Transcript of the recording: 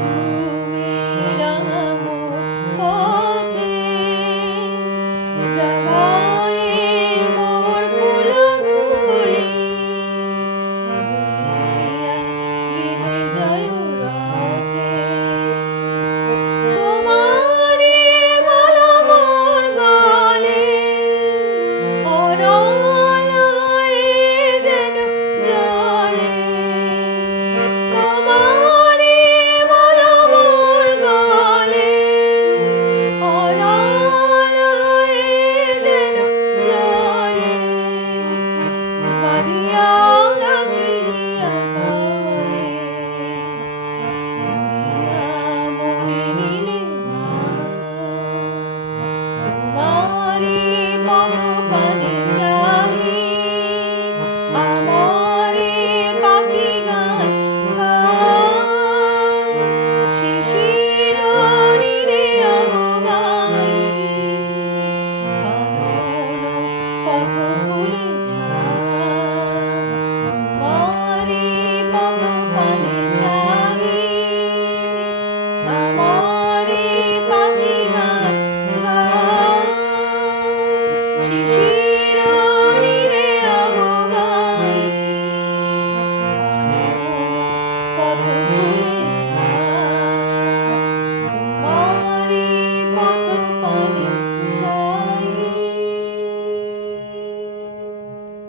true.